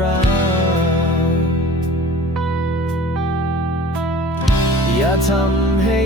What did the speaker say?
รัอย่าทำให้